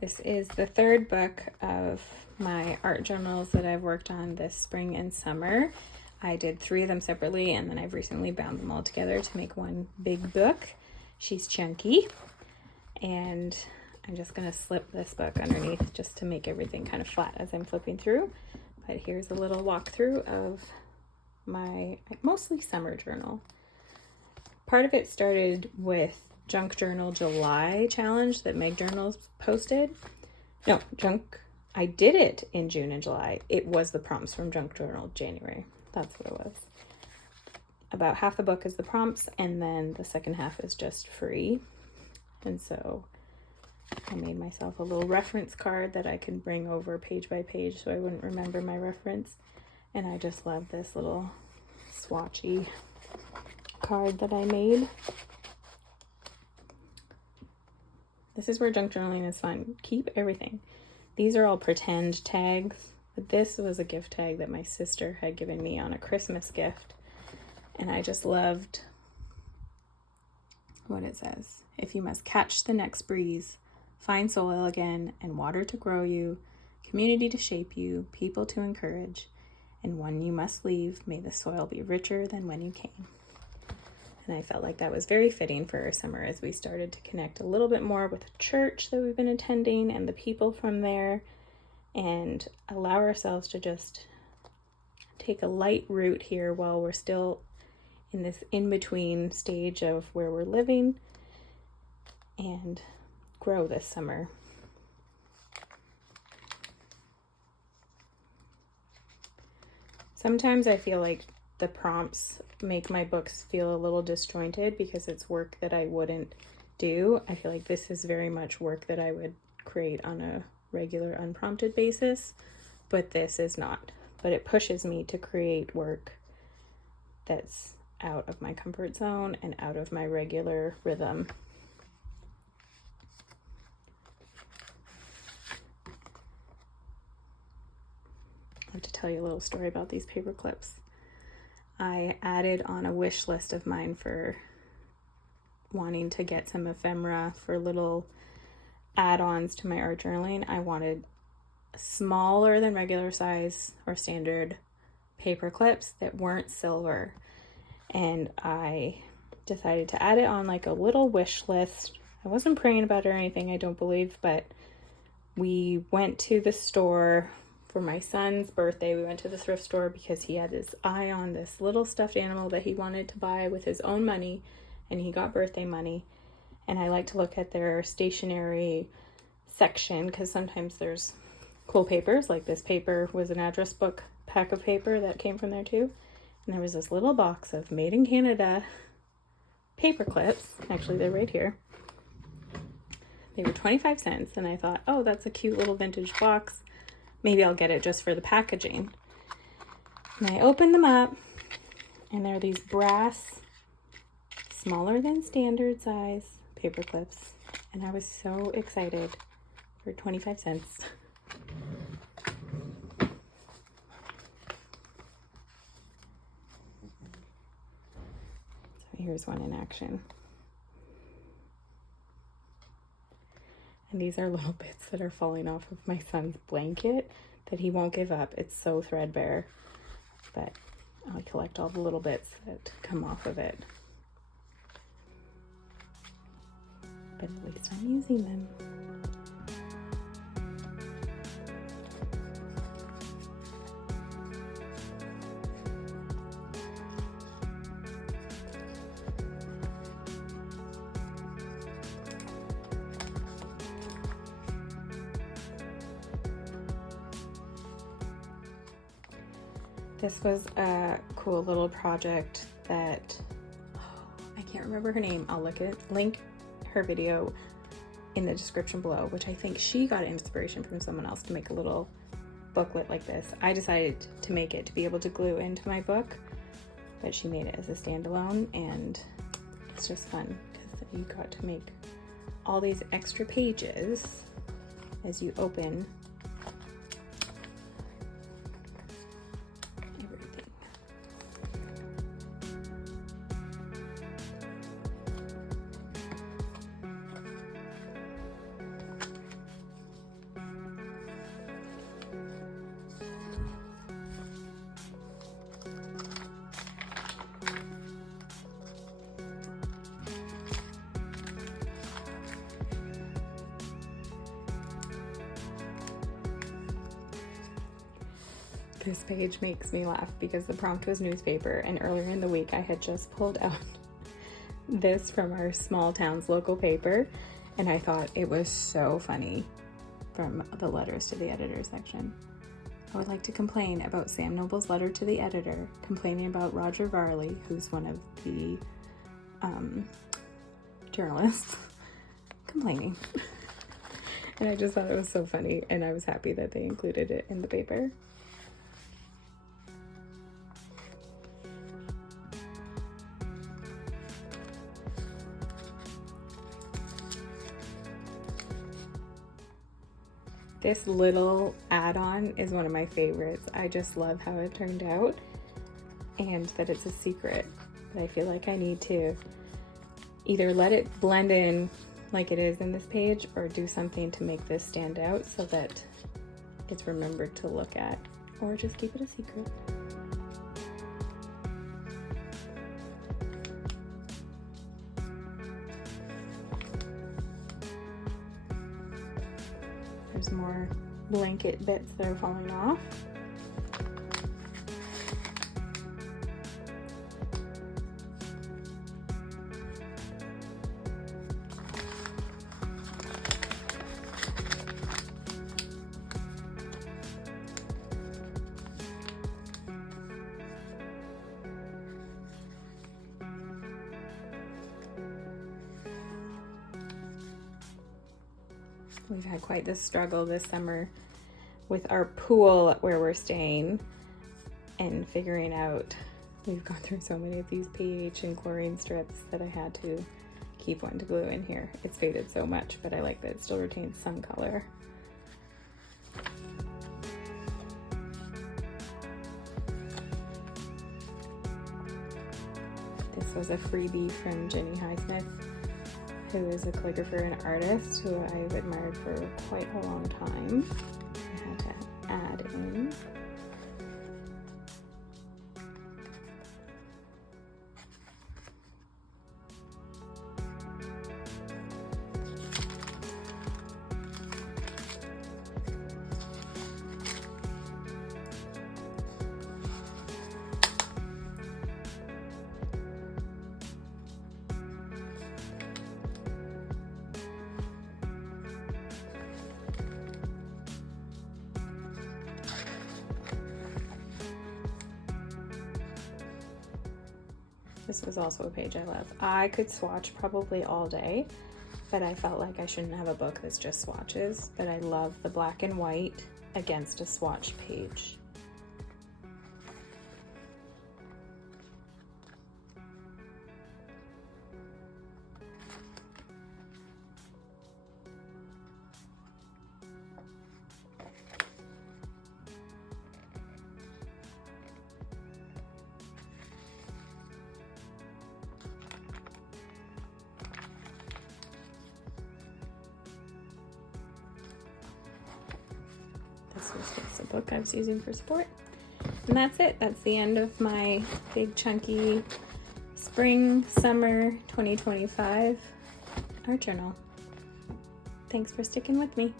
This is the third book of my art journals that I've worked on this spring and summer. I did 3 of them separately, and then I've recently bound them all together to make one big book. She's chunky, and I'm just going to slip this book underneath just to make everything kind of flat as I'm flipping through. But here's a little walkthrough of my mostly summer journal. Part of it started with Junk Journal July challenge that Meg Journals posted. No, I did it in June and July. It was the prompts from Junk Journal January. That's what it was. About half the book is the prompts, and then the second half is just free. And so I made myself a little reference card that I can bring over page by page so I wouldn't remember my reference. And I just love this little swatchy card that I made. This is where junk journaling is fun. Keep everything. These are all pretend tags, but this was a gift tag that my sister had given me on a Christmas gift. And I just loved what it says. If you must catch the next breeze, find soil again, and water to grow you, community to shape you, people to encourage, and when you must leave, may the soil be richer than when you came. And I felt like that was very fitting for our summer as we started to connect a little bit more with the church that we've been attending and the people from there, and allow ourselves to just take a light route here while we're still in this in-between stage of where we're living, and grow this summer. Sometimes I feel like the prompts make my books feel a little disjointed because it's work that I wouldn't do. I feel like this is very much work that I would create on a regular unprompted basis, but this is not. But it pushes me to create work that's out of my comfort zone and out of my regular rhythm. I have to tell you a little story about these paper clips. I added on a wish list of mine for wanting to get some ephemera for little add-ons to my art journaling. I wanted smaller than regular size or standard paper clips that weren't silver. And I decided to add it on like a little wish list. I wasn't praying about it or anything, I don't believe, but we went to the store for my son's birthday. We went to the thrift store because he had his eye on this little stuffed animal that he wanted to buy with his own money, and he got birthday money. And I like to look at their stationery section because sometimes there's cool papers. Like this paper was an address book pack of paper that came from there too. And there was this little box of made in Canada paper clips. Actually, they're right here. They were 25 cents, and I thought, oh, that's a cute little vintage box. Maybe I'll get it just for the packaging. And I opened them up, and there are these brass, smaller than standard size paper clips. And I was so excited for 25 cents. Here's one in action. And these are little bits that are falling off of my son's blanket that he won't give up. It's so threadbare, but I collect all the little bits that come off of it. But at least I'm using them. This was a cool little project that, I can't remember her name. I'll link her video in the description below, which I think she got inspiration from someone else to make a little booklet like this. I decided to make it to be able to glue into my book, but she made it as a standalone, and it's just fun because you got to make all these extra pages as you open everything. This page makes me laugh because the prompt was newspaper, and earlier in the week I had just pulled out this from our small town's local paper, and I thought it was so funny from the letters to the editor section. I would like to complain about Sam Noble's letter to the editor, complaining about Roger Varley, who's one of the journalists, complaining. And I just thought it was so funny, and I was happy that they included it in the paper. This little add-on is one of my favorites. I just love how it turned out and that it's a secret. But I feel like I need to either let it blend in like it is in this page or do something to make this stand out so that it's remembered to look at, or just keep it a secret. There's more blanket bits that are falling off. We've had quite the struggle this summer with our pool where we're staying and figuring out, we've gone through so many of these pH and chlorine strips that I had to keep one to glue in here. It's faded so much, but I like that it still retains some color. This was a freebie from Jenny Highsmith, who is a calligrapher and artist who I've admired for quite a long time. I had to add in. This was also a page I love. I could swatch probably all day, but I felt like I shouldn't have a book that's just swatches, but I love the black and white against a swatch page. This was just a book I was using for support. And that's it. That's the end of my big chunky spring summer 2025 art journal. Thanks for sticking with me.